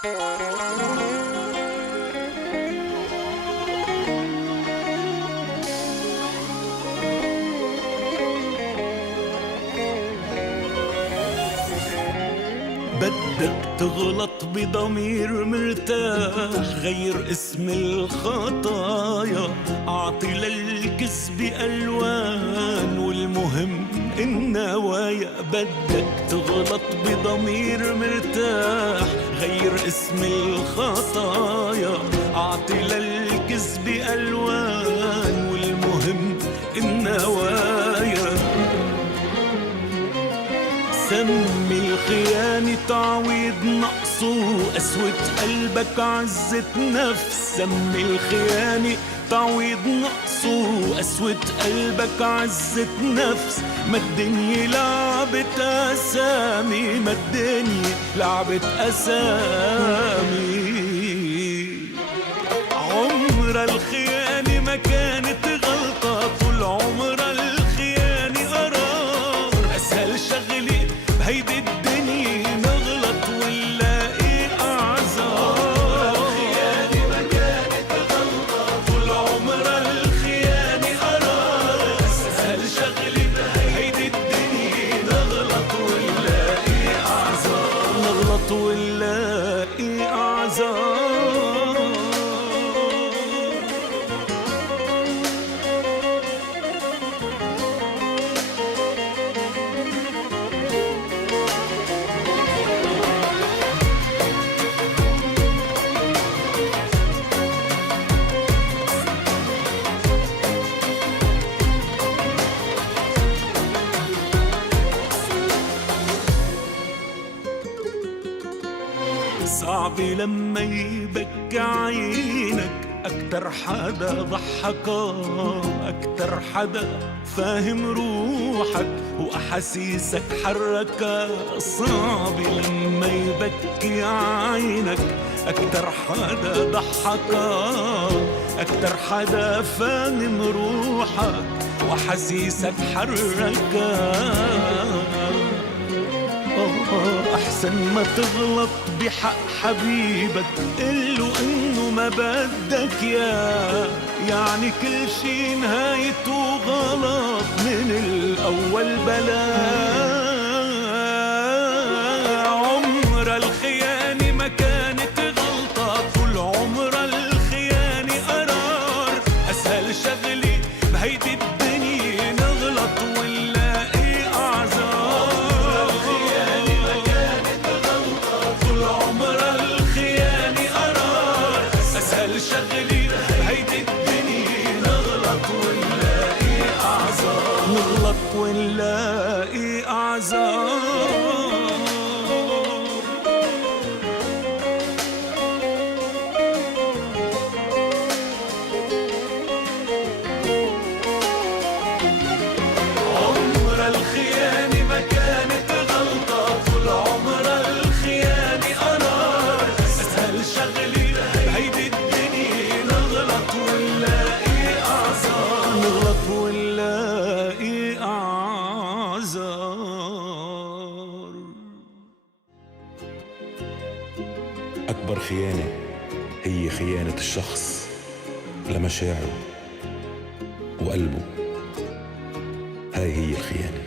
بدك تغلط بضمير مرتاح، غير اسم الخطايا، أعطي للكذب ألوان والمهم النوايا. بدك تغلط بضمير مرتاح، غير اسم الخطايا، أعطي للكذب ألوان والمهم النوايا. سمي الخيانة تعويض نقصه، قسوة قلبك عزة نفس. سمي الخيانة تعويض نقصه، قسوة قلبك عزة نفس. ما الدنيا لعبت أسامي، ما الدنيا لعبت أسامي. عمر الخيانة ما كانت غلطة، طول عمر الخيانة قرار. أسهل شغلي بهيدي الدنيا نغلط ونلاقي أعذار. الخيانة ما كانت غلطة، طول عمر الخيانة قرار. أسهل شغلي بهيدي الدنيا نغلط ونلاقي أعذار. نغلط ونلاقي أعذار. صعب لما يبكي عينك، أكتر حدا ضحكك، أكتر حدا فاهم روحك وأحاسيسك حركك. صعب لما يبكي عينك، أكتر حدا ضحكك، أكتر حدا فاهم روحك وأحاسيسك حركك. أحسن ما تغلط بحق حبيبك، قله إنه ما بدك ياه. يعني كل شي نهايته غلط من الأول بلا. عمر الخيانة ما كانت غلطة، طول عمر الخيانة قرار. أسهل شغلي بهيدي الدنيا نغلط ونلاقي أعذار. شغلي بهيدي الدنيا نغلط ونلاقي أعذار. نغلط ونلاقي أعذار. عمر الخيانة ما كانت غلطة، طول عمر الخيانة قرار. أسهل شغلي بهيدي الدنيا نغلط ونلاقي أعذار. نغلط ونلاقي أعذار. أكبر خيانة هي خيانة الشخص لمشاعره وقلبه. هاي هي الخيانة.